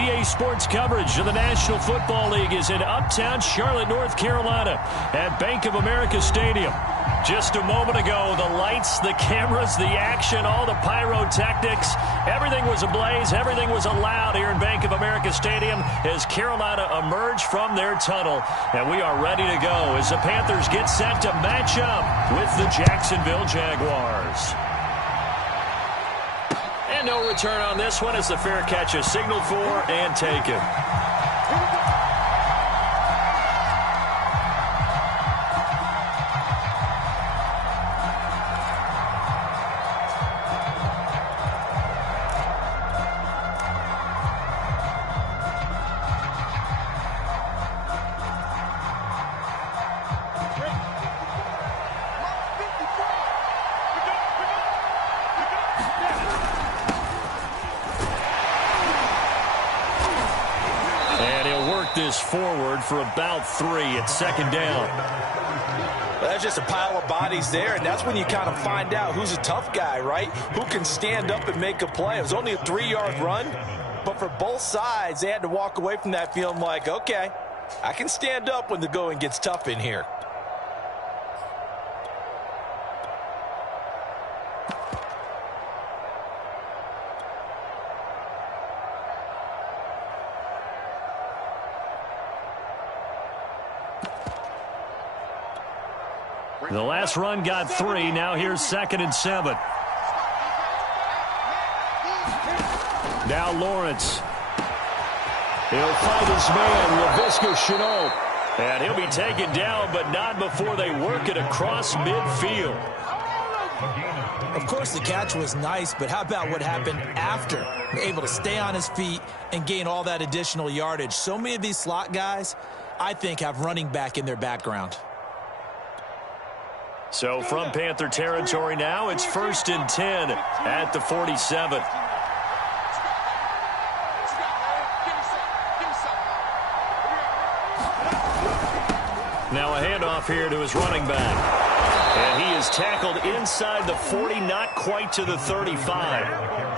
EA Sports coverage of the National Football League is in uptown Charlotte, North Carolina at Bank of America Stadium. Just a moment ago, the lights, the cameras, the action, all the pyrotechnics, everything was ablaze, everything was allowed here in Bank of America Stadium as Carolina emerged from their tunnel. And we are ready to go as the Panthers get set to match up with the Jacksonville Jaguars. And no return on this one as the fair catch is signaled for and taken. This forward for about 3 at second down. That's just a pile of bodies there, and that's when you kind of find out who's a tough guy, right? Who can stand up and make a play. It was only a 3-yard run, but for both sides, they had to walk away from that feeling like, okay, I can stand up when the going gets tough in here. The last run got 3. Now here's 2nd and 7. Now Lawrence. He'll find his man, Laviska Shenault. And he'll be taken down, but not before they work it across midfield. Of course, the catch was nice, but how about what happened after? Able to stay on his feet and gain all that additional yardage. So many of these slot guys, I think, have running back in their background. So from Panther territory now, it's 1st and 10 at the 47. Now a handoff here to his running back. And he is tackled inside the 40, not quite to the 35.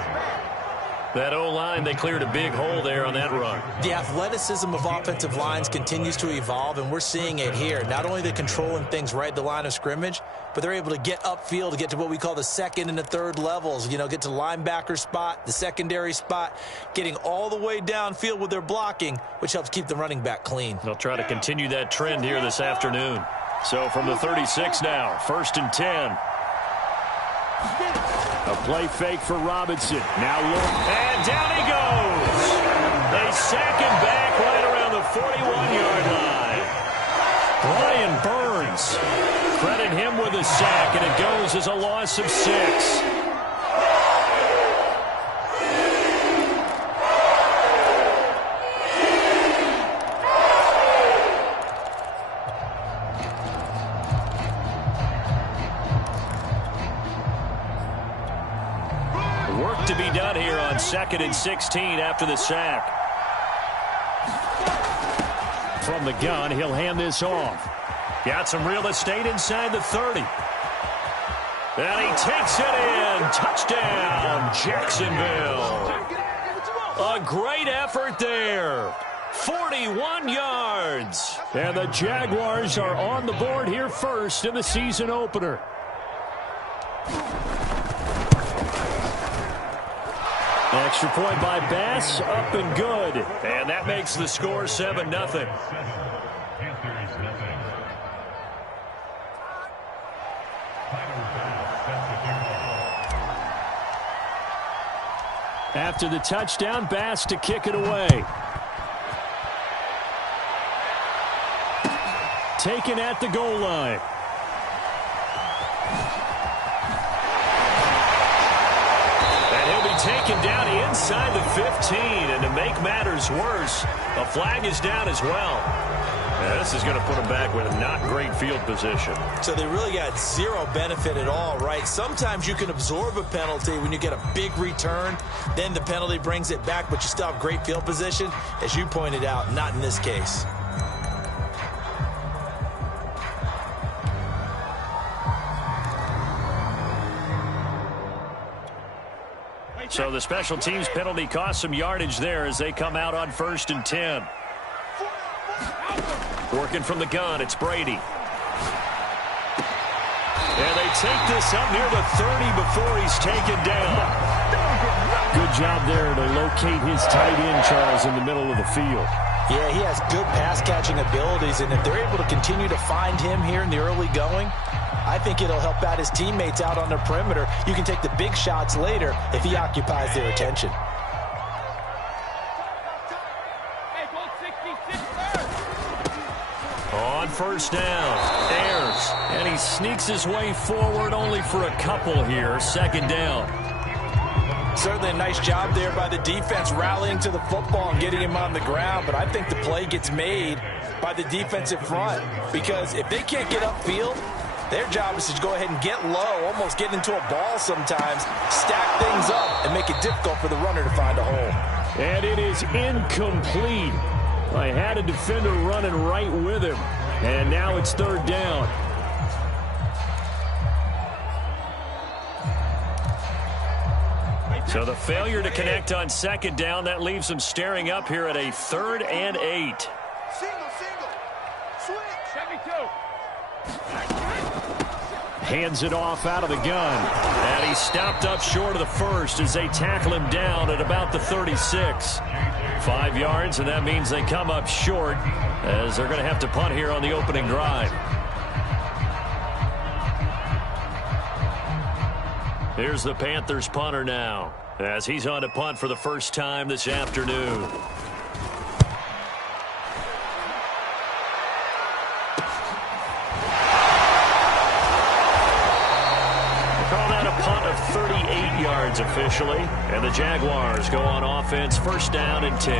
That O-line, they cleared a big hole there on that run. The athleticism of offensive lines continues to evolve, and we're seeing it here. Not only they're controlling things right at the line of scrimmage, but they're able to get upfield to get to what we call the second and the third levels. You know, get to linebacker spot, the secondary spot, getting all the way downfield with their blocking, which helps keep the running back clean. They'll try to continue that trend here this afternoon. So from the 36 now, 1st and 10. A play fake for Robinson. Now look, and down he goes. They sack him back right around the 41-yard line. Brian Burns. Credit him with a sack, and it goes as a loss of 6. Work to be done here on 2nd and 16 after the sack. From the gun, he'll hand this off. Got some real estate inside the 30. And he takes it in. Touchdown, Jacksonville. A great effort there. 41 yards. And the Jaguars are on the board here first in the season opener. Extra point by Bass, up and good. And that makes the score 7-0. After the touchdown, Bass to kick it away. Taken at the goal line. Taken down inside the 15, and to make matters worse, a flag is down as well. Now, this is going to put them back with a not great field position. So they really got zero benefit at all, right? Sometimes you can absorb a penalty when you get a big return, then the penalty brings it back, but you still have great field position. As you pointed out, not in this case. So the special teams penalty cost some yardage there as they come out on 1st and 10. Working from the gun, it's Brady. And they take this up near the 30 before he's taken down. Good job there to locate his tight end, Charles, in the middle of the field. Yeah, he has good pass-catching abilities, and if they're able to continue to find him here in the early going, I think it'll help out his teammates out on the perimeter. You can take the big shots later if he occupies their attention. On 1st down, Ayers, and he sneaks his way forward only for a couple here. 2nd down. Certainly a nice job there by the defense rallying to the football and getting him on the ground, but I think the play gets made by the defensive front because if they can't get upfield, their job is to go ahead and get low, almost get into a ball sometimes, stack things up, and make it difficult for the runner to find a hole. And it is incomplete. I had a defender running right with him, and now it's 3rd down. So the failure to connect on 2nd down, that leaves them staring up here at a 3rd and 8. Hands it off out of the gun. And he stopped up short of the 1st as they tackle him down at about the 36. 5 yards, and that means they come up short as they're going to have to punt here on the opening drive. Here's the Panthers punter now as he's on to punt for the first time this afternoon. Punt of 38 yards officially, and the Jaguars go on offense 1st down and 10.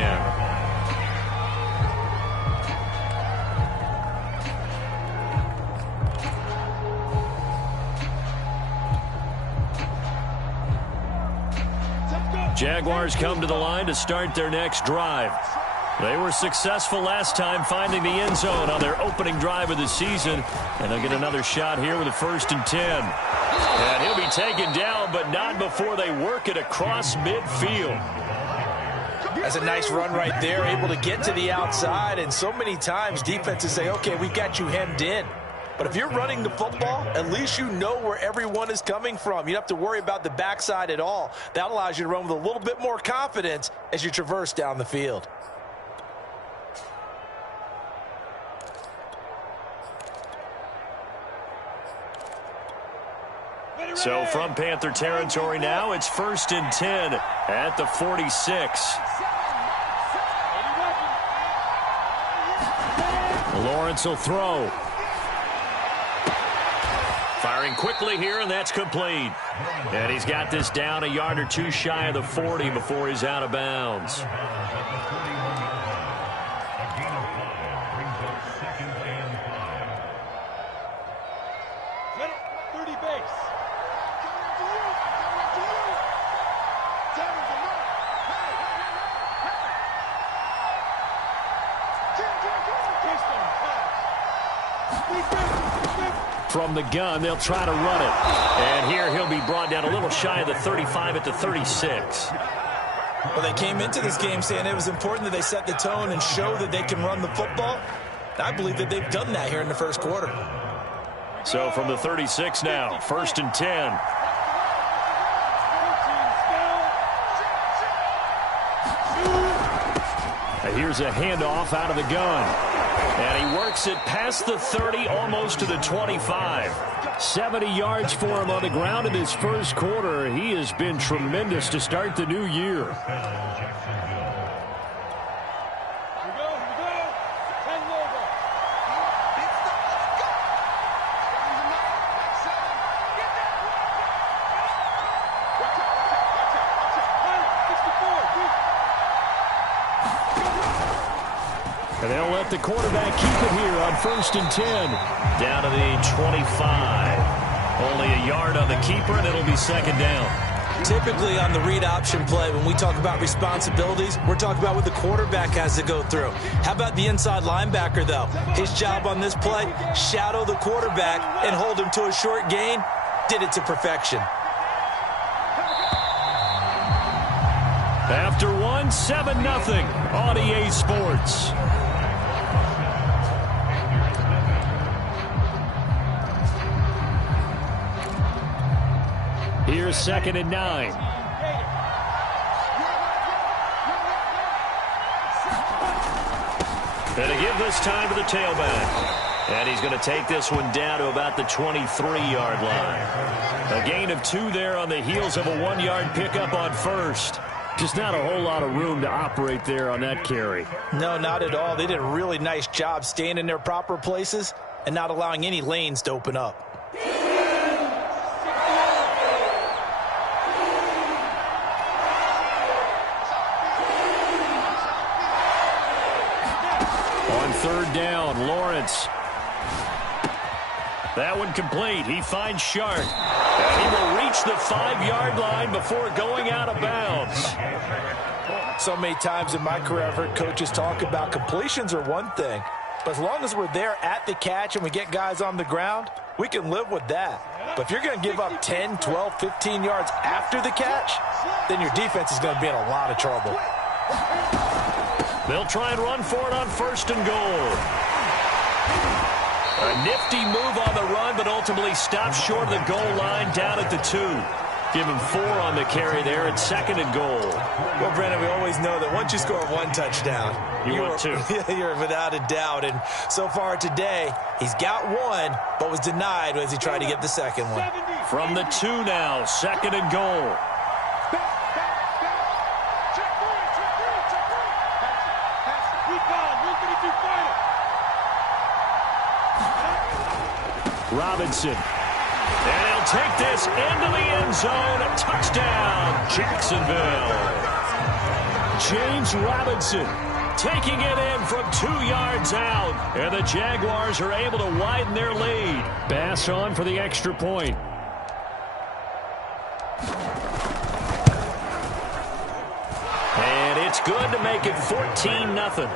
Jaguars come to the line to start their next drive. They were successful last time finding the end zone on their opening drive of the season, and they'll get another shot here with a 1st and 10. And he'll be taken down, but not before they work it across midfield. That's a nice run right there, able to get to the outside, and so many times defenses say, okay, we've got you hemmed in. But if you're running the football, at least you know where everyone is coming from. You don't have to worry about the backside at all. That allows you to run with a little bit more confidence as you traverse down the field. So from Panther territory now, it's 1st and 10 at the 46. Lawrence will throw. Firing quickly here, and that's complete. And he's got this down a yard or two shy of the 40 before he's out of bounds. From the gun, they'll try to run it. And here he'll be brought down a little shy of the 35 at the 36. Well, they came into this game saying it was important that they set the tone and show that they can run the football. I believe that they've done that here in the 1st quarter. So from the 36 now, 1st and 10. Here's a handoff out of the gun. And he works it past the 30, almost to the 25. 70 yards for him on the ground in this 1st quarter. He has been tremendous to start the new year. And they'll let the quarterback keep it here on 1st and 10. Down to the 25. Only a yard on the keeper, and it'll be 2nd down. Typically on the read option play, when we talk about responsibilities, we're talking about what the quarterback has to go through. How about the inside linebacker, though? His job on this play, shadow the quarterback and hold him to a short gain. Did it to perfection. After one, 7-0 on EA Sports. Here's 2nd and 9. Going to give this time to the tailback. And he's going to take this one down to about the 23-yard line. A gain of 2 there on the heels of a 1-yard pickup on first. Just not a whole lot of room to operate there on that carry. No, not at all. They did a really nice job staying in their proper places and not allowing any lanes to open up. On 3rd down, Lawrence. That one complete. He finds Sharp. And he will reach the 5-yard line before going out of bounds. So many times in my career I've heard coaches talk about completions are one thing, but as long as we're there at the catch and we get guys on the ground, we can live with that. But if you're going to give up 10, 12, 15 yards after the catch, then your defense is going to be in a lot of trouble. They'll try and run for it on 1st and goal. A nifty move on the run, but ultimately stopped short of the goal line down at the 2. Give him 4 on the carry there at 2nd and goal. Well, Brandon, we always know that once you score 1 touchdown, you're 2. You're without a doubt. And so far today, he's got 1, but was denied as he tried to get the 2nd one. From the 2 now, 2nd and goal. Robinson. And he'll take this into the end zone. Touchdown, Jacksonville. James Robinson taking it in from 2 yards out. And the Jaguars are able to widen their lead. Bass on for the extra point. And it's good to make it 14-0.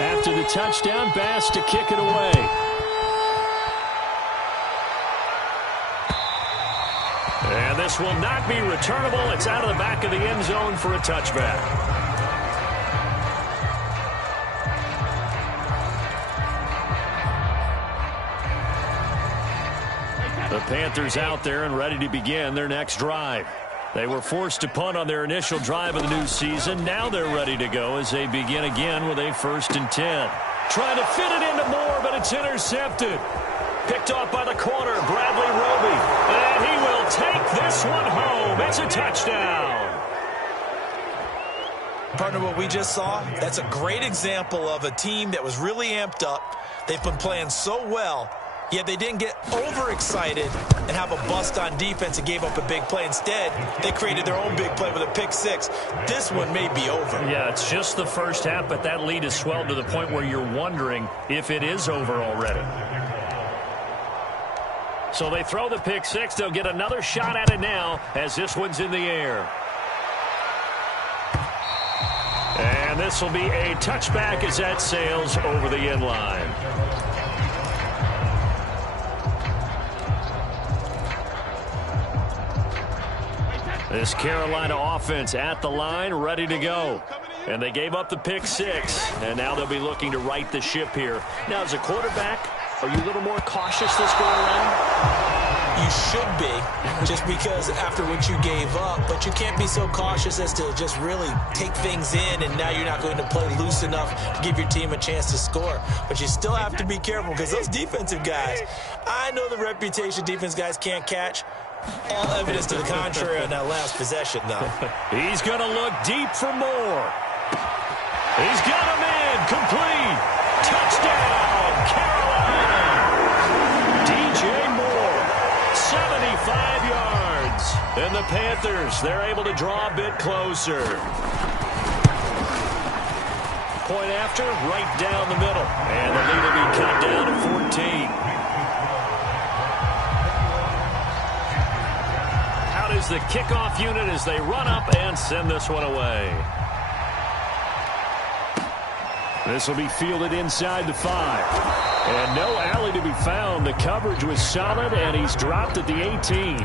After the touchdown, Bass to kick it away. And this will not be returnable. It's out of the back of the end zone for a touchback. The Panthers out there and ready to begin their next drive. They were forced to punt on their initial drive of the new season. Now they're ready to go as they begin again with a 1st and 10. Trying to fit it into Moore, but it's intercepted. Picked off by the corner, Bradley Roby. And he will take this one home. It's a touchdown. Partner, what we just saw, that's a great example of a team that was really amped up. They've been playing so well, yet they didn't get overexcited and have a bust on defense and gave up a big play. Instead, they created their own big play with a pick 6. This one may be over. Yeah, it's just the first half, but that lead has swelled to the point where you're wondering if it is over already. So they throw the pick 6. They'll get another shot at it now as this one's in the air. And this will be a touchback as that sails over the end line. This Carolina offense at the line, ready to go. And they gave up the pick 6, and now they'll be looking to right the ship here. Now, as a quarterback, are you a little more cautious this going around? You should be, just because after what you gave up, but you can't be so cautious as to just really take things in, and now you're not going to play loose enough to give your team a chance to score. But you still have to be careful because those defensive guys, I know the reputation defense guys can't catch. All evidence to the contrary on that last possession, though. He's going to look deep for more. He's got him in. Complete. Touchdown, Carolina. DJ Moore, 75 yards. And the Panthers, they're able to draw a bit closer. Point after, right down the middle. And the lead will be cut down to 14. Is the kickoff unit as they run up and send this one away. This will be fielded inside the 5. And no alley to be found. The coverage was solid, and he's dropped at the 18.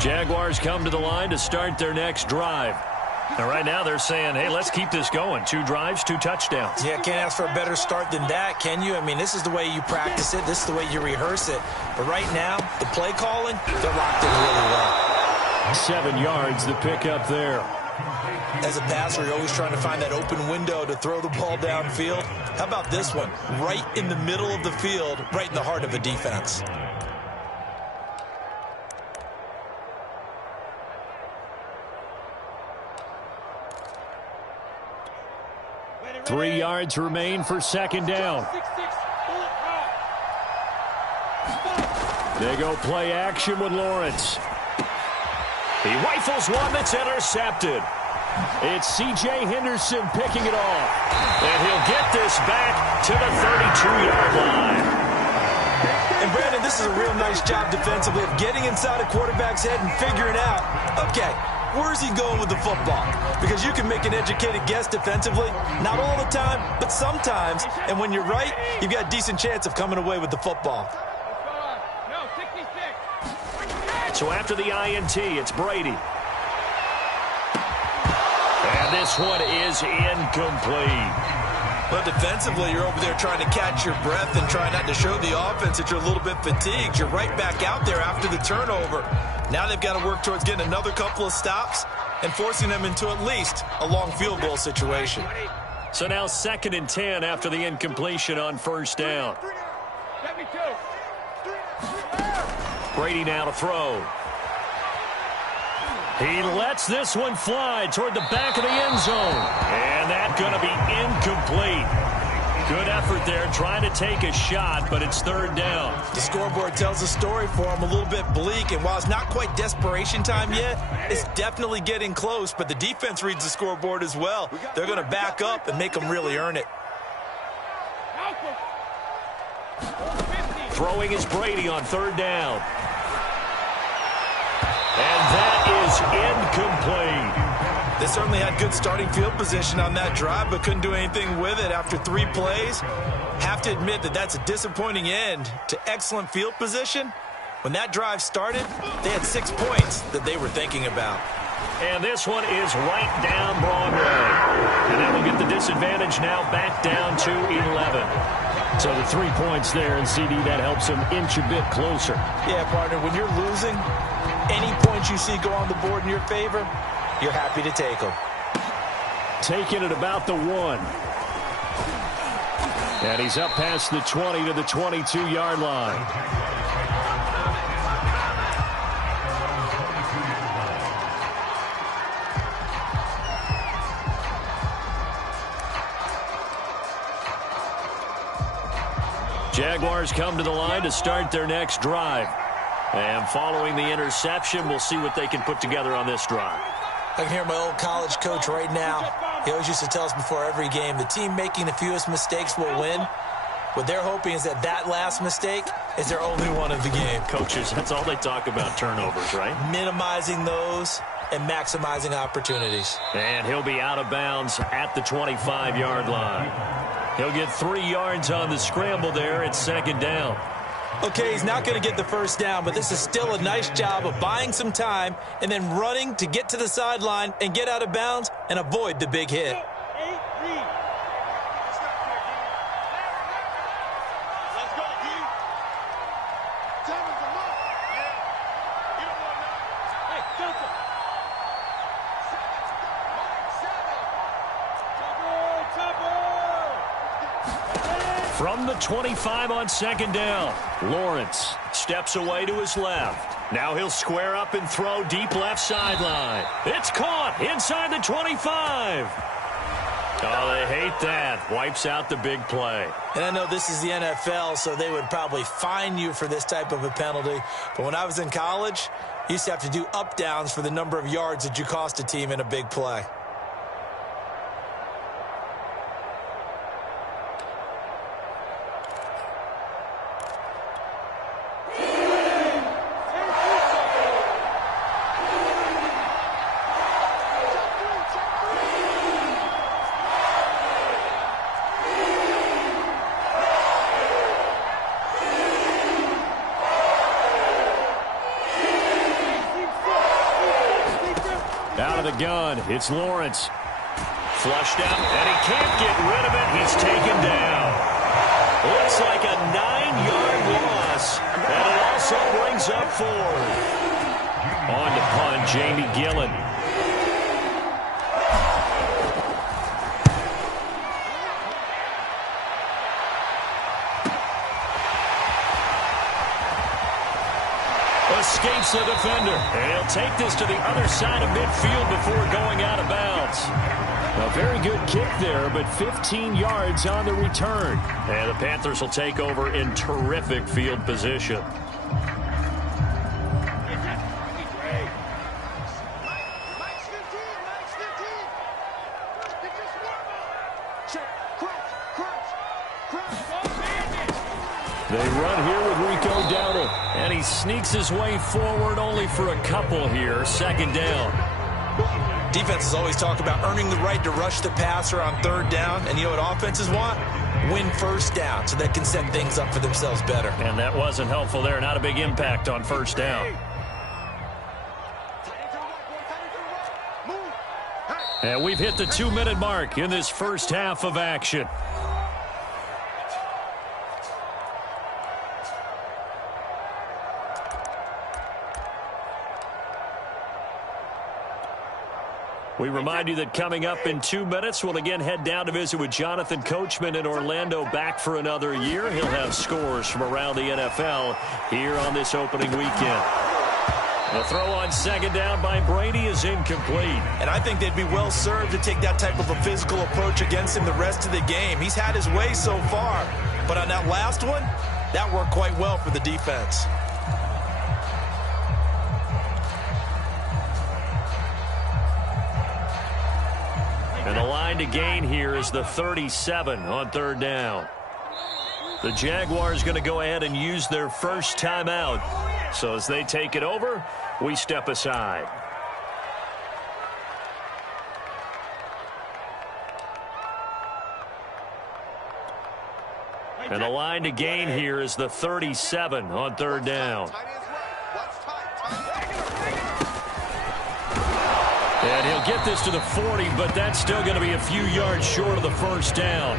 Jaguars come to the line to start their next drive. And right now they're saying, hey, let's keep this going. 2 drives, 2 touchdowns. Yeah, can't ask for a better start than that, can you? I mean, this is the way you practice it. This is the way you rehearse it. But right now, the play calling, they're locked in really well. 7 yards to pick up there. As a passer, you're always trying to find that open window to throw the ball downfield. How about this one? Right in the middle of the field, right in the heart of a defense. Three yards remain for second down. They go play action with Lawrence. He rifles one that's intercepted. It's C.J. Henderson picking it off. And he'll get this back to the 32-yard line. And, Brandon, this is a real nice job defensively of getting inside a quarterback's head and figuring out, okay, where's he going with the football? Because you can make an educated guess defensively. Not all the time, but sometimes. And when you're right, you've got a decent chance of coming away with the football. So after the INT, it's Brady. And this one is incomplete. But defensively, you're over there trying to catch your breath and try not to show the offense that you're a little bit fatigued. You're right back out there after the turnover. Now they've got to work towards getting another couple of stops and forcing them into at least a long field goal situation. So now 2nd and 10 after the incompletion on first down. Brady now to throw. He lets this one fly toward the back of the end zone. And that's going to be incomplete. Good effort there trying to take a shot, but it's 3rd down. The scoreboard tells the story for him, a little bit bleak. And while it's not quite desperation time yet, it's definitely getting close. But the defense reads the scoreboard as well. They're going to back up and make them really earn it. Throwing is Brady on 3rd down. And that is incomplete. They certainly had good starting field position on that drive, but couldn't do anything with it after 3 plays. Have to admit that that's a disappointing end to excellent field position. When that drive started, they had 6 points that they were thinking about. And this one is right down Broadway. And that will get the disadvantage now back down to 11. So the 3 points there, and CD, that helps them inch a bit closer. Yeah, partner, when you're losing, any points you see go on the board in your favor, you're happy to take them. Taking it about the 1. And he's up past the 20 to the 22-yard line. Jaguars come to the line to start their next drive. And following the interception, we'll see what they can put together on this drive. I can hear my old college coach right now. He always used to tell us before every game, the team making the fewest mistakes will win. What they're hoping is that that last mistake is their only one of the game. Coaches, that's all they talk about, turnovers, right? Minimizing those and maximizing opportunities. And he'll be out of bounds at the 25-yard line. He'll get 3 yards on the scramble there at 2nd down. Okay, he's not going to get the first down, but this is still a nice job of buying some time and then running to get to the sideline and get out of bounds and avoid the big hit. From the 25 on 2nd down, Lawrence steps away to his left. Now he'll square up and throw deep left sideline. It's caught inside the 25. Oh, they hate that. Wipes out the big play. And I know this is the NFL, so they would probably fine you for this type of a penalty. But when I was in college, you used to have to do up-downs for the number of yards that you cost a team in a big play. Out of the gun, it's Lawrence. Flushed out, and he can't get rid of it. He's taken down. Looks like a 9-yard loss, and it also brings up 4. On to punt, Jamie Gillen. Escapes the defender, and he'll take this to the other side of midfield before going out of bounds. A very good kick there, but 15 yards on the return. And the Panthers will take over in terrific field position. They run here with Rico Dowdle, and he sneaks his way forward only for a couple here. Second down. Defenses always talk about earning the right to rush the passer on third down, and you know what offenses want? Win first down so they can set things up for themselves better. And that wasn't helpful there. Not a big impact on first down. And we've hit the 2-minute mark in this first half of action. We remind you that coming up in 2 minutes, we'll again head down to visit with Jonathan Coachman in Orlando, back for another year. He'll have scores from around the NFL here on this opening weekend. The throw on second down by Brady is incomplete. And I think they'd be well served to take that type of a physical approach against him the rest of the game. He's had his way so far. But on that last one, that worked quite well for the defense. And the line to gain here is the 37 on third down. The Jaguars going to go ahead and use their first timeout. So as they take it over, we step aside. And the line to gain here is the 37 on third down. And he'll get this to the 40, but that's still going to be a few yards short of the first down.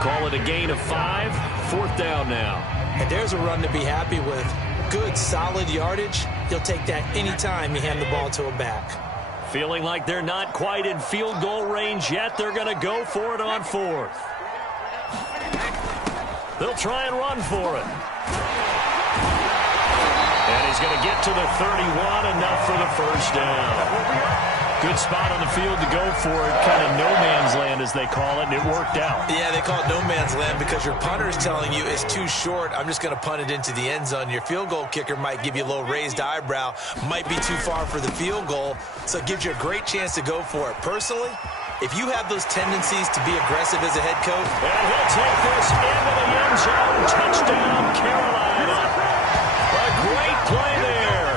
Call it a gain of 5, fourth down now. And there's a run to be happy with. Good, solid yardage. He'll take that anytime you hand the ball to a back. Feeling like they're not quite in field goal range yet. They're going to go for it on fourth. They'll try and run for it. And he's going to get to the 31, enough for the first down. Good spot on the field to go for it, kind of no man's land as they call it, and it worked out. Yeah, they call it no man's land because your punter is telling you it's too short. I'm just going to punt it into the end zone. Your field goal kicker might give you a little raised eyebrow, might be too far for the field goal, so it gives you a great chance to go for it. Personally, if you have those tendencies to be aggressive as a head coach. And he'll take this into the end zone. Touchdown, Carolina. A great play there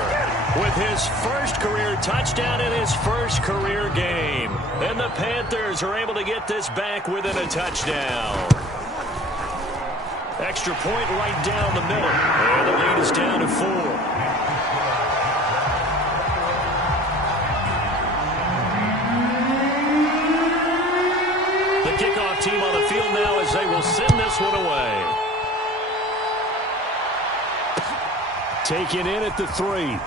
with his first career touchdown in his first career game. And the Panthers are able to get this back within a touchdown. Extra point right down the middle. And the lead is down to 4. Kickoff team on the field now as they will send this one away. Taken in at the 3.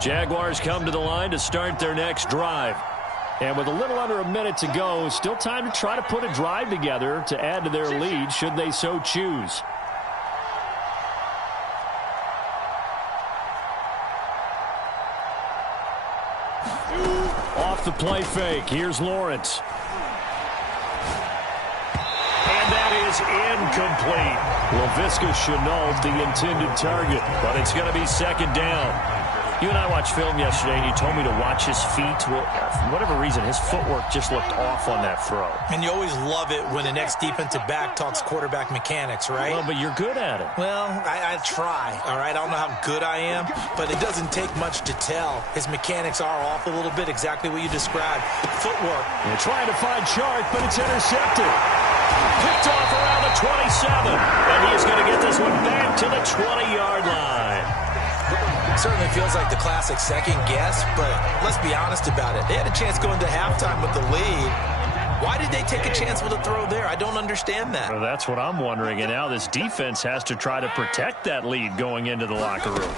Jaguars come to the line to start their next drive. And with a little under a minute to go, still time to try to put a drive together to add to their lead should they so choose. Off the play fake, here's Lawrence. And that is incomplete. Laviska Shenault, the intended target, but it's going to be second down. You and I watched film yesterday, and you told me to watch his feet. Well, for whatever reason, his footwork just looked off on that throw. And you always love it when the next defensive back talks quarterback mechanics, right? Well, but you're good at it. Well, I try, all right? I don't know how good I am, but it doesn't take much to tell. His mechanics are off a little bit, exactly what you described. Footwork. They're trying to find Chark, but it's intercepted. Picked off around the 27. And he's going to get this one back to the 20-yard line. Certainly feels like the classic second guess, but let's be honest about it. They had a chance going to halftime with the lead. Why did they take a chance with a throw there? I don't understand that. Well, that's what I'm wondering, and now this defense has to try to protect that lead going into the locker room.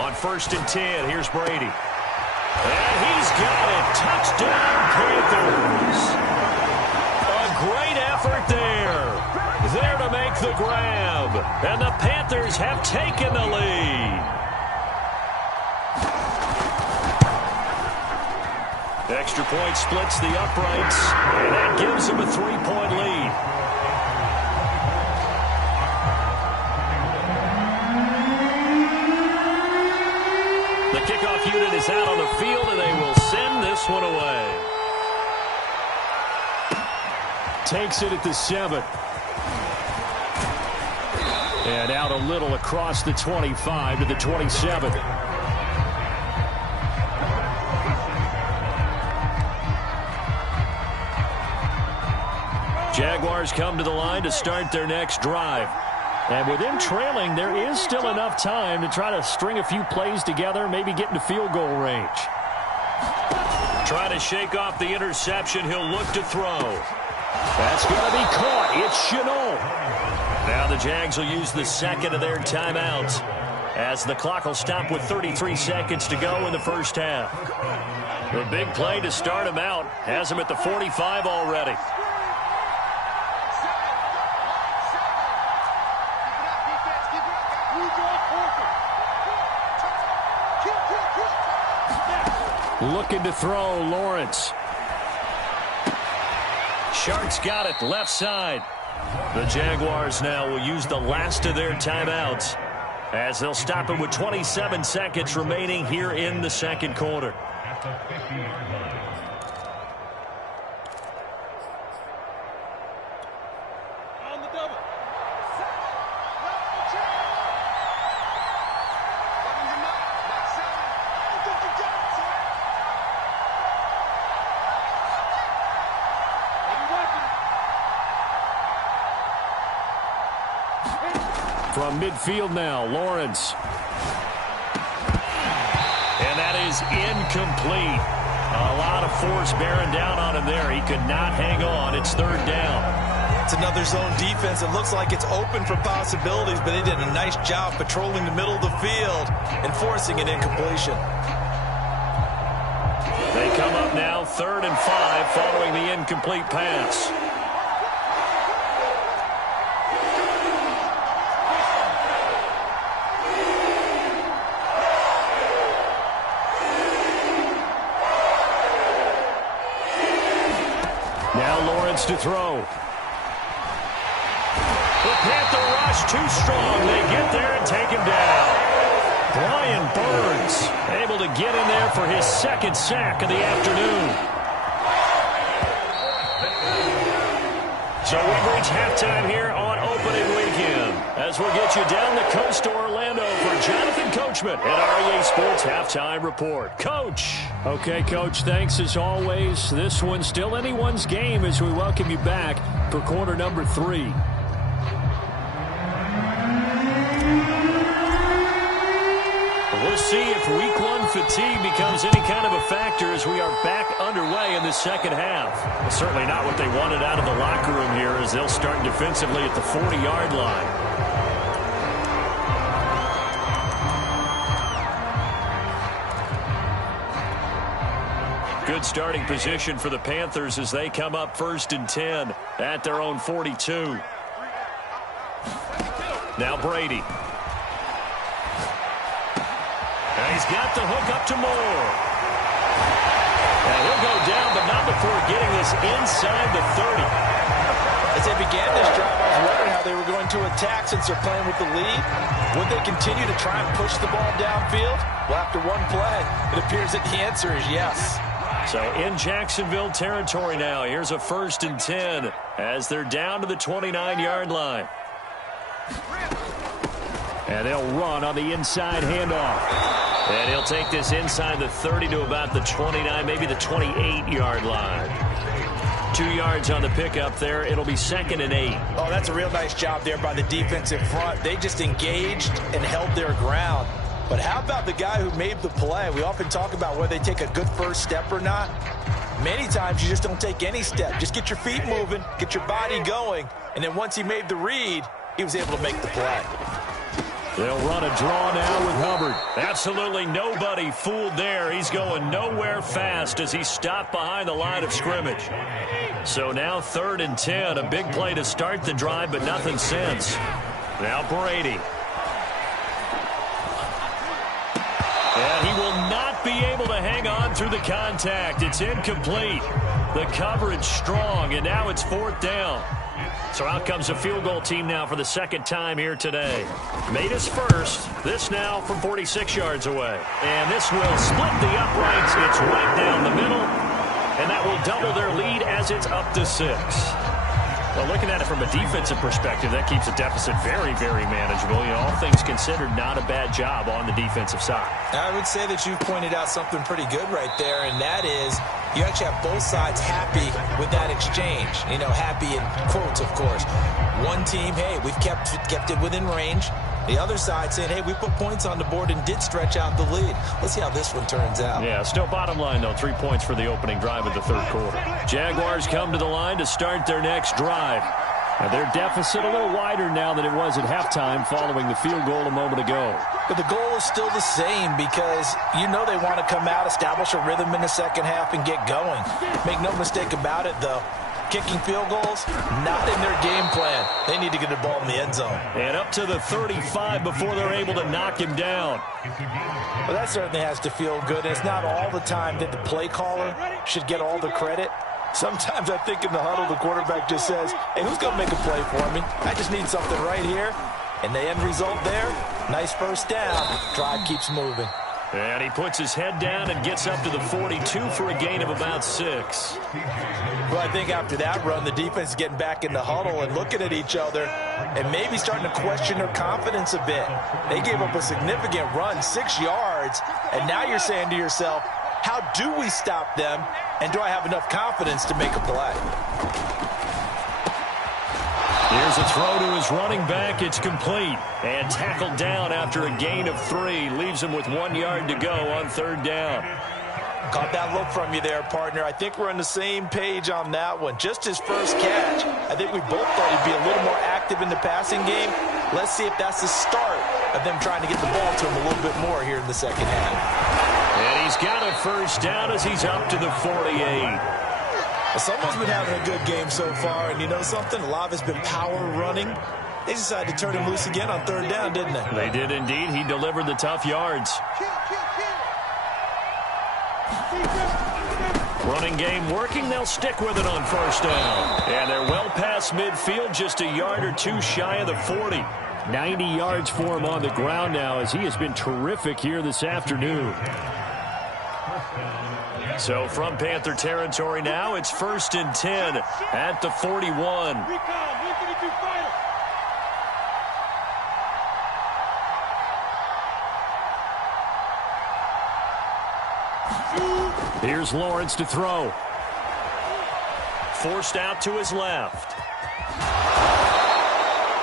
On 1st and 10, here's Brady. And he's got it. Touchdown, Panthers. A great effort there. There to make the grab. And the Panthers have taken the lead. Extra point splits the uprights, and that gives them a 3-point lead. The kickoff unit is out on the field, and they will send this one away. Takes it at the 7. And out a little across the 25 to the 27. Jaguars come to the line to start their next drive. And with them trailing, there is still enough time to try to string a few plays together, maybe get into field goal range. Trying to shake off the interception, he'll look to throw. That's going to be caught. It's Chenault. Now the Jags will use the second of their timeouts as the clock will stop with 33 seconds to go in the first half. The big play to start him out has him at the 45 already. Looking to throw, Lawrence. Shark's got it, left side. The Jaguars now will use the last of their timeouts as they'll stop it with 27 seconds remaining here in the second quarter. From midfield now, Lawrence. And that is incomplete. A lot of force bearing down on him there. He could not hang on. It's 3rd down. It's another zone defense. It looks like it's open for possibilities, but they did a nice job patrolling the middle of the field and forcing an incompletion. They come up now 3rd and 5 following the incomplete pass. To throw. The Panther rush too strong. They get there and take him down. Brian Burns able to get in there for his 2nd sack of the afternoon. So we've reached halftime here on opening weekend as we'll get you down the coast to Orlando for Jonathan Coachman at REA Sports Halftime Report. Coach. Okay, Coach, thanks as always. This one's still anyone's game as we welcome you back for quarter number 3. We'll see if week 1 fatigue becomes any kind of a factor as we are back underway in the second half. Well, certainly not what they wanted out of the locker room here as they'll start defensively at the 40-yard line. Good starting position for the Panthers as they come up 1st and 10 at their own 42. Now Brady. And he's got the hook up to Moore. And he'll go down, but not before getting this inside the 30. As they began this drive, I was wondering how they were going to attack since they're playing with the lead. Would they continue to try and push the ball downfield? Well, after one play, it appears that the answer is yes. So in Jacksonville territory now, here's a 1st and 10 as they're down to the 29-yard line. And they'll run on the inside handoff. And he'll take this inside the 30 to about the 29, maybe the 28-yard line. 2 yards on the pickup there. It'll be 2nd and 8. Oh, that's a real nice job there by the defensive front. They just engaged and held their ground. But how about the guy who made the play? We often talk about whether they take a good first step or not. Many times you just don't take any step. Just get your feet moving, get your body going, and then once he made the read, he was able to make the play. They'll run a draw now with Hubbard. Absolutely nobody fooled there. He's going nowhere fast as he stopped behind the line of scrimmage. So now 3rd and 10. A big play to start the drive, but nothing since. Now Brady. And he will not be able to hang on through the contact. It's incomplete. The coverage strong, and now it's 4th down. So out comes a field goal team now for the 2nd time here today. Made his first. This now from 46 yards away. And this will split the uprights. It's right down the middle. And that will double their lead as it's up to 6. Well, looking at it from a defensive perspective, that keeps the deficit very, very manageable. You know, all things considered, not a bad job on the defensive side. I would say that you've pointed out something pretty good right there, and that is you actually have both sides happy with that exchange. You know, happy in quotes, of course. One team, hey, we've kept it within range. The other side saying, hey, we put points on the board and did stretch out the lead. Let's see how this one turns out. Yeah, still bottom line, though. 3 points for the opening drive of the 3rd quarter. Jaguars come to the line to start their next drive. And their deficit a little wider now than it was at halftime following the field goal a moment ago. But the goal is still the same because you know they want to come out, establish a rhythm in the second half, and get going. Make no mistake about it, though. Kicking field goals, not in their game plan. They need to get the ball in the end zone. And up to the 35 before they're able to knock him down. Well, that certainly has to feel good. It's not all the time that the play caller should get all the credit. Sometimes I think in the huddle, the quarterback just says, hey, who's going to make a play for me? I just need something right here. And the end result there, nice 1st down. Drive keeps moving. And he puts his head down and gets up to the 42 for a gain of about 6. Well, I think after that run, the defense is getting back in the huddle and looking at each other and maybe starting to question their confidence a bit. They gave up a significant run, 6 yards, and now you're saying to yourself, how do we stop them, and do I have enough confidence to make a play? Here's a throw to his running back. It's complete. And tackled down after a gain of 3. Leaves him with 1 yard to go on 3rd down. Caught that look from you there, partner. I think we're on the same page on that one. Just his first catch. I think we both thought he'd be a little more active in the passing game. Let's see if that's the start of them trying to get the ball to him a little bit more here in the second half. And he's got a 1st down as he's up to the 48. Someone's been having a good game so far, and you know something? A lot of it's been power running. They decided to turn him loose again on 3rd down, didn't they? They did indeed. He delivered the tough yards. Running game working. They'll stick with it on 1st down. And they're well past midfield, just a yard or 2 shy of the 40. 90 yards for him on the ground now as he has been terrific here this afternoon. So from Panther territory now, it's 1st and 10 at the 41. Here's Lawrence to throw. Forced out to his left.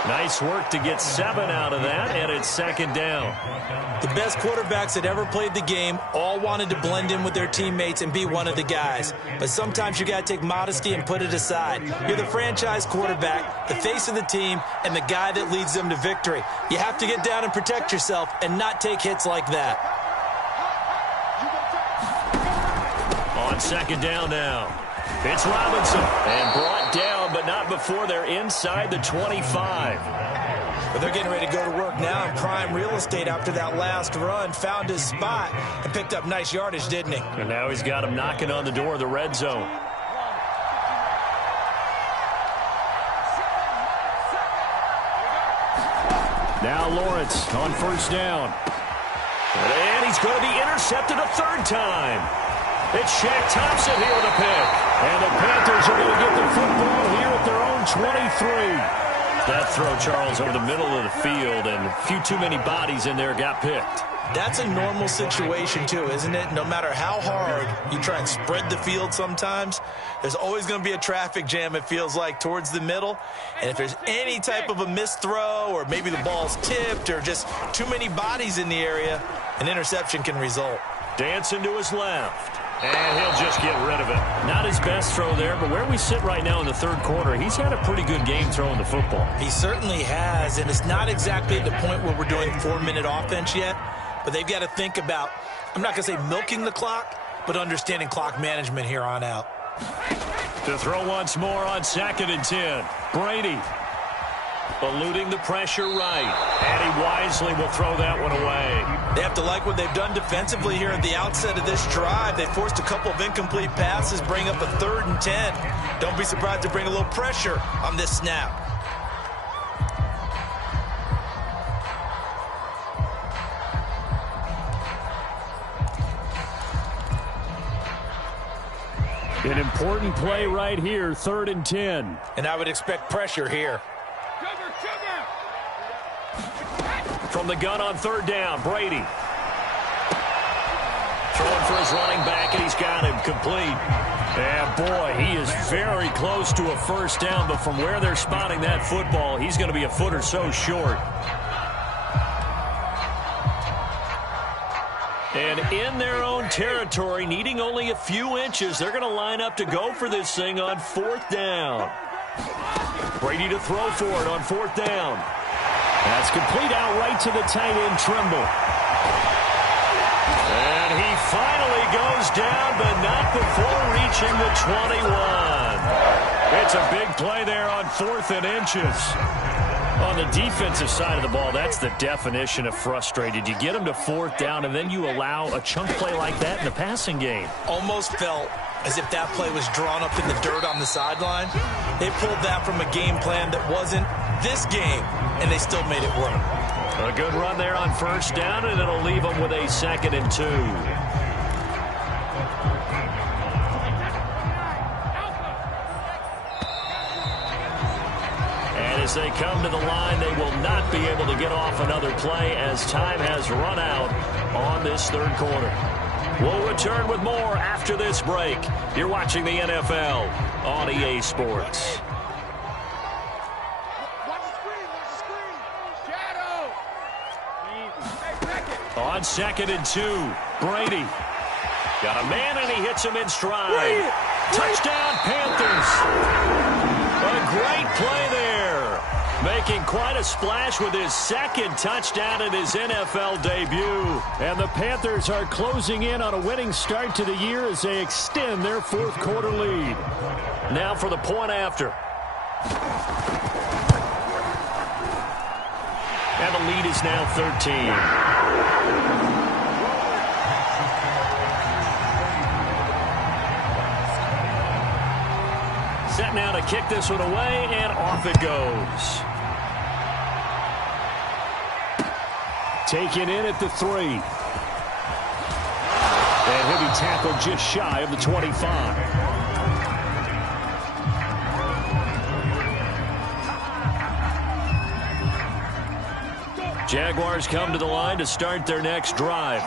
Nice work to get 7 out of that, and it's 2nd down. The best quarterbacks that ever played the game all wanted to blend in with their teammates and be one of the guys. But sometimes you got to take modesty and put it aside. You're the franchise quarterback, the face of the team, and the guy that leads them to victory. You have to get down and protect yourself and not take hits like that. On 2nd down now. It's Robinson, and brought down, but not before they're inside the 25. But they're getting ready to go to work now in prime real estate after that last run. Found his spot and picked up nice yardage, didn't he? And now he's got him knocking on the door of the red zone. Now Lawrence on first down. And he's going to be intercepted a third time. It's Shaq Thompson here with a pick. And the Panthers are going to get the football here at their own 23. That throw, Charles, over the middle of the field, and a few too many bodies in there got picked. That's a normal situation, too, isn't it? No matter how hard you try and spread the field sometimes, there's always going to be a traffic jam, it feels like, towards the middle. And if there's any type of a missed throw, or maybe the ball's tipped, or just too many bodies in the area, an interception can result. Dancing to his left. And he'll just get rid of it. Not his best throw there, but where we sit right now in the third quarter, he's had a pretty good game throwing the football. He certainly has, and it's not exactly at the point where we're doing 4-minute offense yet, but they've got to think about, I'm not going to say milking the clock, but understanding clock management here on out. To throw once more on 2nd and 10. Brady eluding the pressure right, and he wisely will throw that one away. They have to like what they've done defensively here at the outset of this drive. They forced a couple of incomplete passes, bring up a 3rd and 10. Don't be surprised to bring a little pressure on this snap. An important play right here, 3rd and 10. And I would expect pressure here. From the gun on 3rd down, Brady. Throwing for his running back, and he's got him complete. And, boy, he is very close to a first down, but from where they're spotting that football, he's going to be a foot or so short. And in their own territory, needing only a few inches, they're going to line up to go for this thing on 4th down. Brady to throw for it on 4th down. That's complete out right to the tight end, Trimble. And he finally goes down, but not before reaching the 21. It's a big play there on 4th and inches. On the defensive side of the ball, that's the definition of frustrated. You get them to 4th down, and then you allow a chunk play like that in the passing game. Almost felt as if that play was drawn up in the dirt on the sideline. They pulled that from a game plan that wasn't this game, and they still made it work. A good run there on 1st down, and it'll leave them with a 2nd and 2. And as they come to the line, they will not be able to get off another play as time has run out on this 3rd quarter. We'll return with more after this break. You're watching the NFL on EA Sports. On 2nd and 2, Brady. Got a man, and he hits him in stride. Touchdown, Panthers. A great play there. Making quite a splash with his 2nd touchdown in his NFL debut. And the Panthers are closing in on a winning start to the year as they extend their 4th quarter lead. Now for the point after. And the lead is now 13. Set now to kick this one away, and off it goes. Taken in at the 3. And he'll be tackled just shy of the 25. Jaguars come to the line to start their next drive.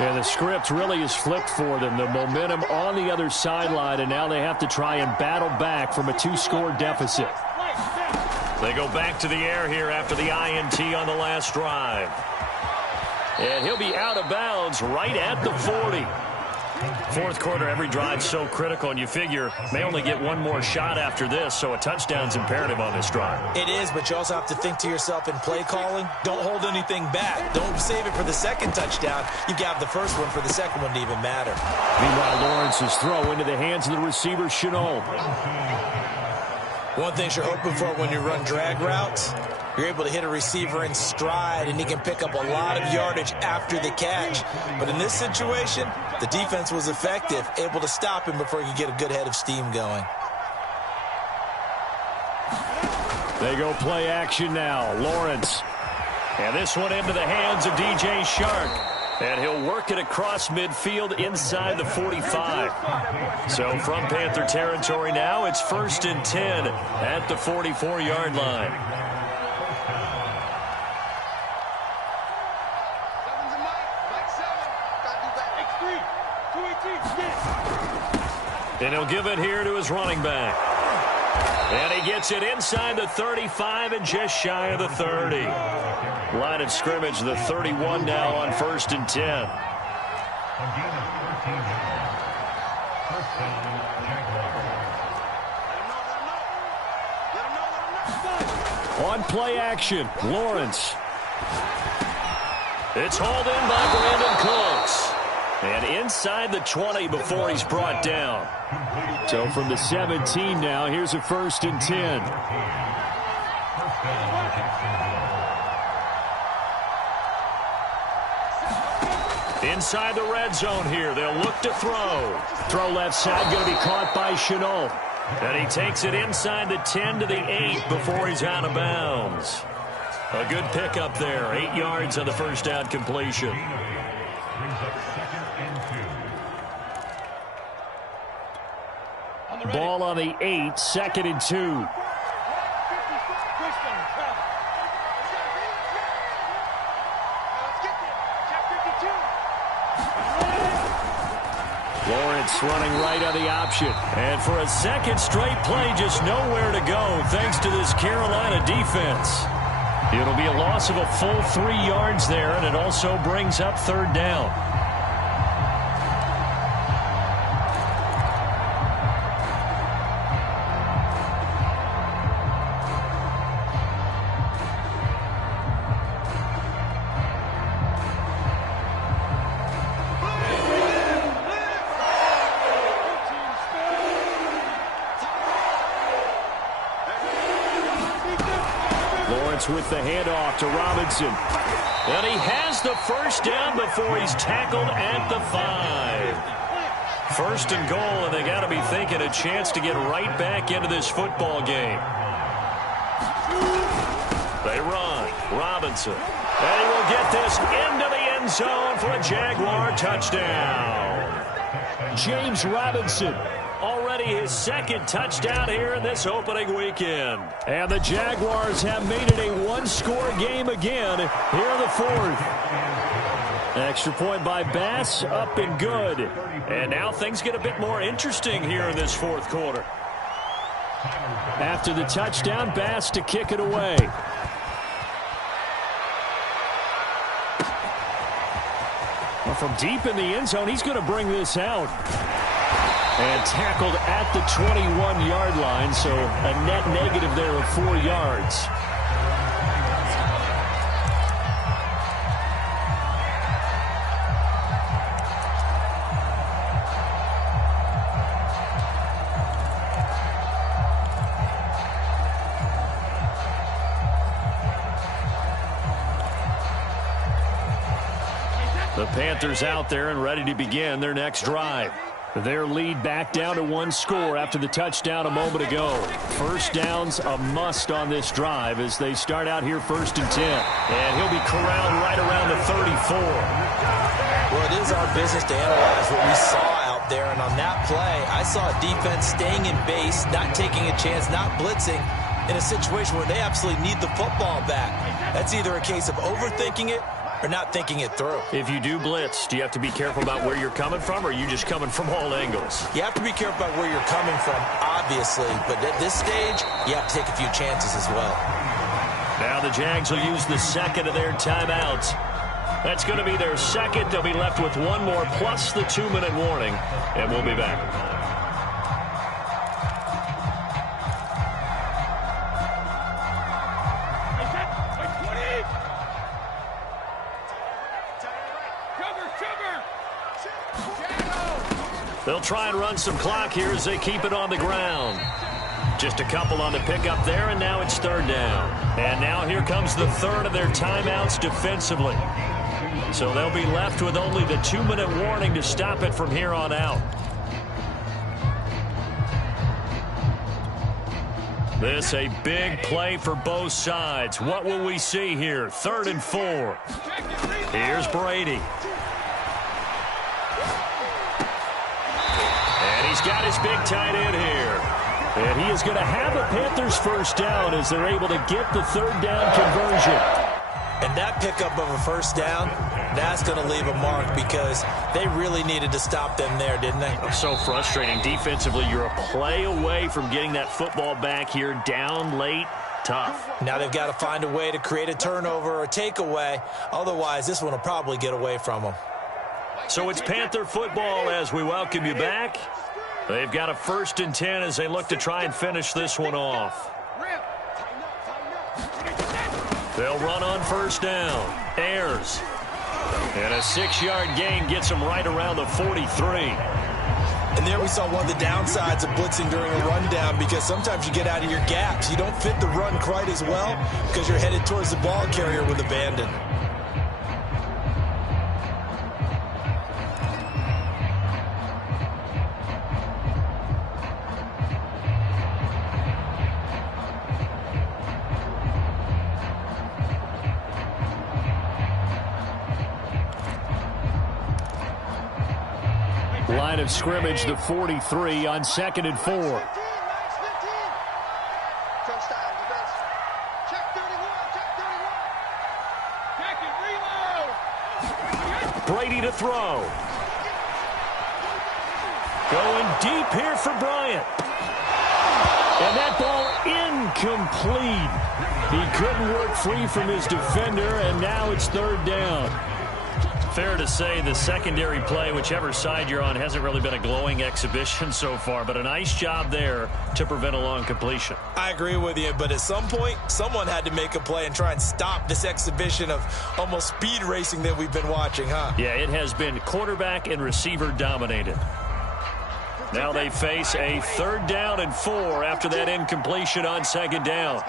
And the script really is flipped for them. The momentum on the other sideline, and now they have to try and battle back from a 2-score deficit. They go back to the air here after the INT on the last drive. And he'll be out of bounds right at the 40. 4th quarter, every drive so critical, and you figure may only get one more shot after this, so a touchdown's imperative on this drive. It is, but you also have to think to yourself in play calling, don't hold anything back. Don't save it for the 2nd touchdown. You've got the 1st one for the 2nd one to even matter. Meanwhile, Lawrence's throw into the hands of the receiver, Chenault. One thing you're hoping for when you run drag routes, you're able to hit a receiver in stride, and he can pick up a lot of yardage after the catch. But in this situation, the defense was effective, able to stop him before he could get a good head of steam going. They go play action now. Lawrence And this one into the hands of DJ Shark. And he'll work it across midfield inside the 45. So from Panther territory now, it's 1st and 10 at the 44-yard line. And he'll give it here to his running back. And he gets it inside the 35 and just shy of the 30. Line of scrimmage, the 31 now on 1st and 10. On play action, Lawrence. It's hauled in by Brandon Cooks. And inside the 20 before he's brought down. So from the 17 now, here's a 1st and 10. Inside the red zone here, they'll look to throw. Throw left side, going to be caught by Chenault. And he takes it inside the 10 to the 8 before he's out of bounds. A good pickup there, 8 yards on the first down completion. Ball on the 8, 2nd and 2. Lawrence running right on the option. And for a second straight play, just nowhere to go thanks to this Carolina defense. It'll be a loss of a full 3 yards there, and it also brings up 3rd down. With the handoff to Robinson. And he has the first down before he's tackled at the 5. 1st and goal, and they got to be thinking a chance to get right back into this football game. They run. Robinson. And he will get this into the end zone for a Jaguar touchdown. James Robinson. Already his 2nd touchdown here in this opening weekend. And the Jaguars have made it a one-score game again here in the 4th. Extra point by Bass, up and good. And now things get a bit more interesting here in this 4th quarter. After the touchdown, Bass to kick it away. Well, from deep in the end zone, he's going to bring this out. And tackled at the 21-yard line, so a net negative there of 4 yards. The Panthers out there and ready to begin their next drive. Their lead back down to 1 score after the touchdown a moment ago. First down's a must on this drive as they start out here 1st and 10. And he'll be corralled right around the 34. Well, it is our business to analyze what we saw out there. And on that play, I saw a defense staying in base, not taking a chance, not blitzing in a situation where they absolutely need the football back. That's either a case of overthinking it or not thinking it through. If you do blitz, do you have to be careful about where you're coming from, or are you just coming from all angles? You have to be careful about where you're coming from, obviously, but at this stage, you have to take a few chances as well. Now the Jags will use the 2nd of their timeouts. That's going to be their 2nd. They'll be left with 1 more plus the 2-minute warning, and we'll be back. They'll try and run some clock here as they keep it on the ground. Just a couple on the pickup there, and now it's 3rd down. And now here comes the 3rd of their timeouts defensively. So they'll be left with only the 2-minute warning to stop it from here on out. This a big play for both sides. What will we see here? 3rd and 4. Here's Brady. And he's got his big tight end here. And he is going to have a Panthers first down as they're able to get the 3rd down conversion. And that pickup of a first down, that's going to leave a mark because they really needed to stop them there, didn't they? So frustrating. Defensively, you're a play away from getting that football back here down late. Tough. Now they've got to find a way to create a turnover or a takeaway. Otherwise, this one will probably get away from them. So it's Panther football as we welcome you back. They've got a 1st and 10 as they look to try and finish this one off. They'll run on 1st down. Ayers. And a 6-yard gain gets them right around the 43. And there we saw one of the downsides of blitzing during a rundown because sometimes you get out of your gaps. You don't fit the run quite as well because you're headed towards the ball carrier with abandon. Line of scrimmage, the 43 on 2nd and 4. Brady to throw. Going deep here for Bryant. And that ball incomplete. He couldn't work free from his defender, and now it's 3rd down. Fair to say the secondary play, whichever side you're on, hasn't really been a glowing exhibition so far, but a nice job there to prevent a long completion. I agree with you, but at some point, someone had to make a play and try and stop this exhibition of almost speed racing that we've been watching, huh? Yeah, it has been quarterback and receiver dominated. Now they face a 3rd down and 4 after that incompletion on 2nd down.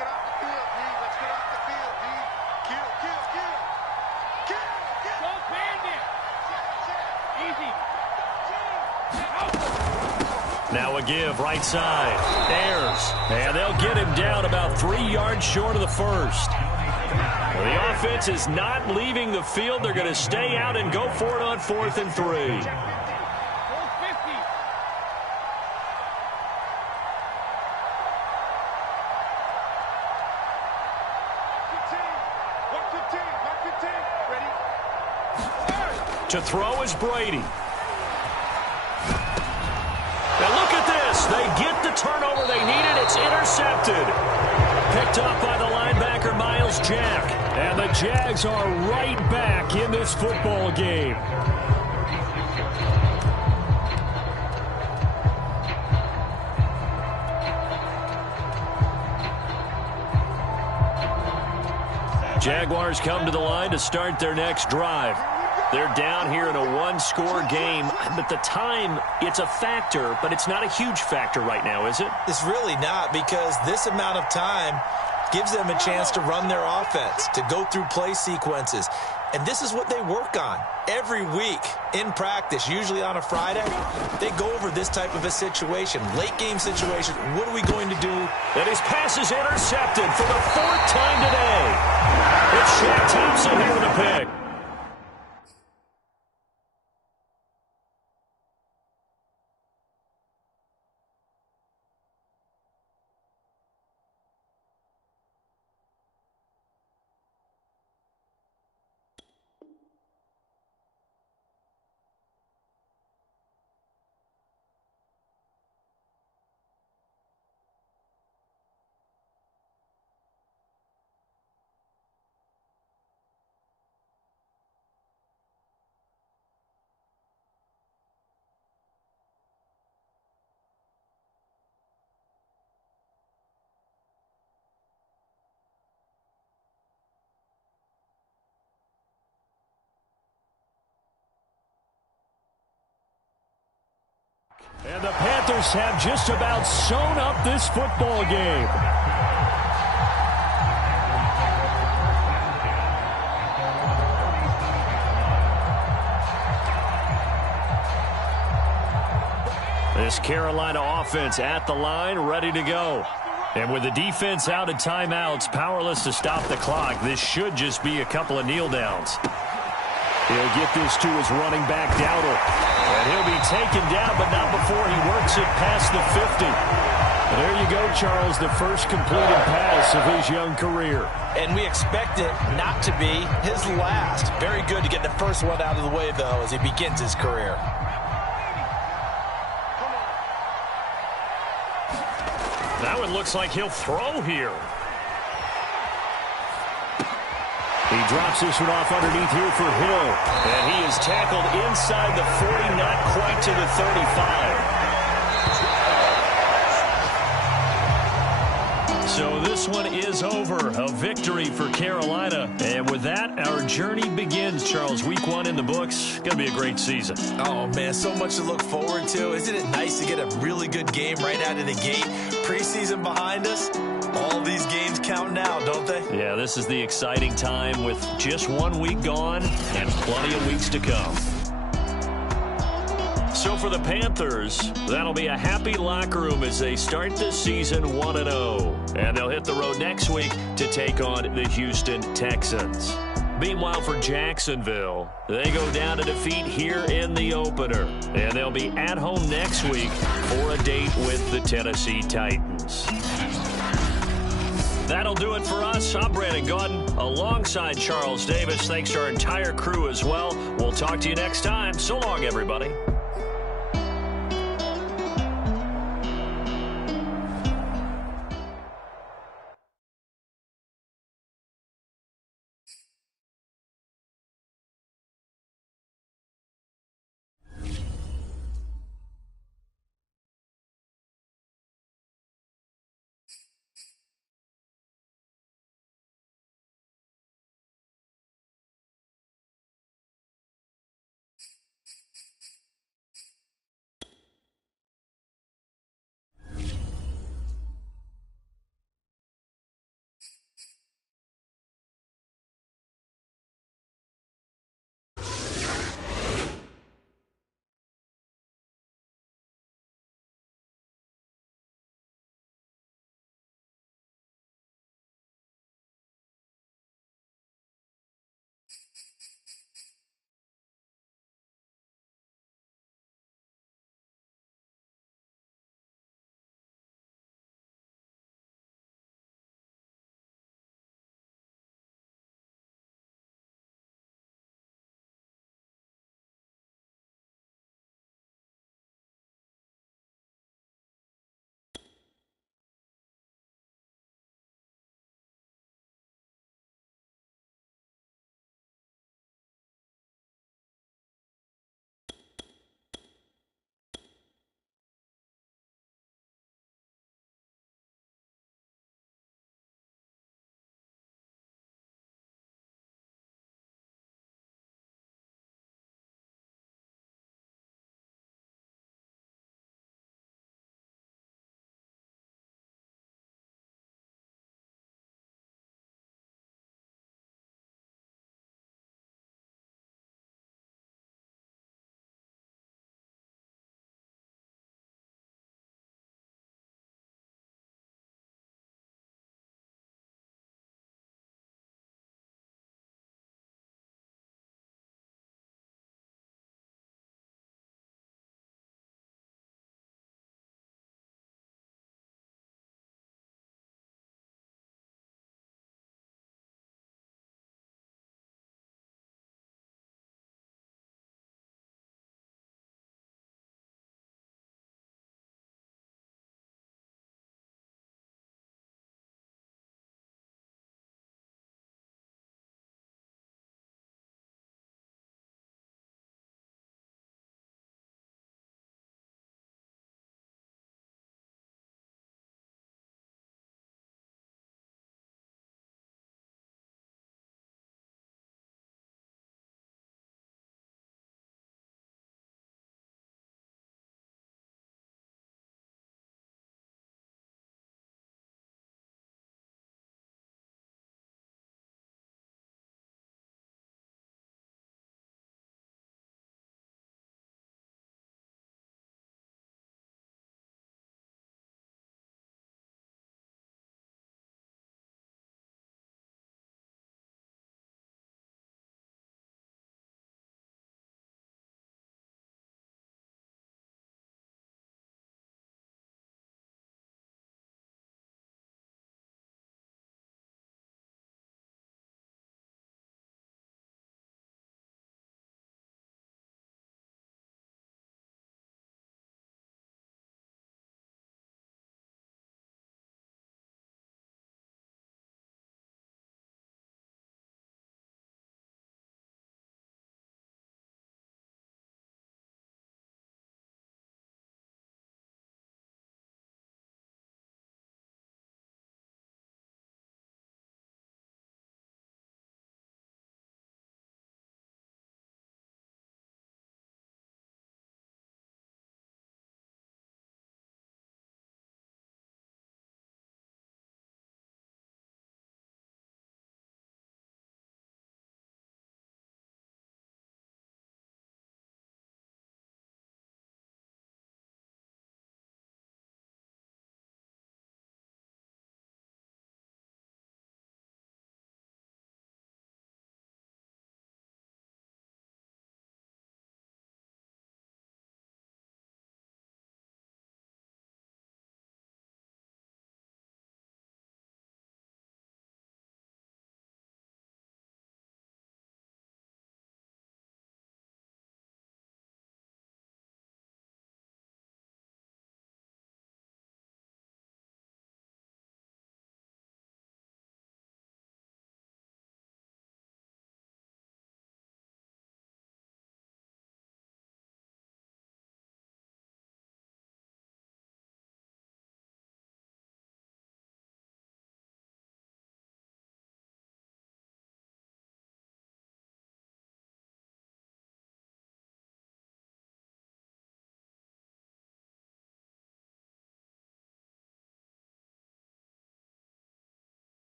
Now a give, right side. Ayers. And they'll get him down about 3 yards short of the 1st. Well, the offense is not leaving the field. They're going to stay out and go for it on 4th and 3. To throw is Brady. Now look at this. They get the turnover they needed. It's intercepted. Picked up by the linebacker, Miles Jack. And the Jags are right back in this football game. Jaguars come to the line to start their next drive. They're down here in a 1-score game, but the time, it's a factor, but it's not a huge factor right now, is it? It's really not, because this amount of time gives them a chance to run their offense, to go through play sequences. And this is what they work on every week in practice, usually on a Friday. They go over this type of a situation, late-game situation. What are we going to do? And his pass is intercepted for the 4th time today. It's Shaq Thompson here with a pick. And the Panthers have just about sewn up this football game. This Carolina offense at the line, ready to go. And with the defense out of timeouts, powerless to stop the clock, this should just be a couple of kneel downs. He'll get this to his running back, Dowdle. And he'll be taken down, but not before he works it past the 50. And there you go, Charles, the first completed pass of his young career. And we expect it not to be his last. Very good to get the first one out of the way, though, as he begins his career. That one looks like he'll throw here. He drops this one off underneath here for Hill. And he is tackled inside the 40, not quite to the 35. So this one is over. A victory for Carolina. And with that, our journey begins, Charles. Week 1 in the books. Going to be a great season. Oh, man, so much to look forward to. Isn't it nice to get a really good game right out of the gate? Preseason behind us. All these games count now, don't they? Yeah, this is the exciting time with just 1 week gone and plenty of weeks to come. So for the Panthers, that'll be a happy locker room as they start this season 1-0. And they'll hit the road next week to take on the Houston Texans. Meanwhile, for Jacksonville, they go down to defeat here in the opener. And they'll be at home next week for a date with the Tennessee Titans. That'll do it for us. I'm Brandon Gaudin alongside Charles Davis. Thanks to our entire crew as well. We'll talk to you next time. So long, everybody.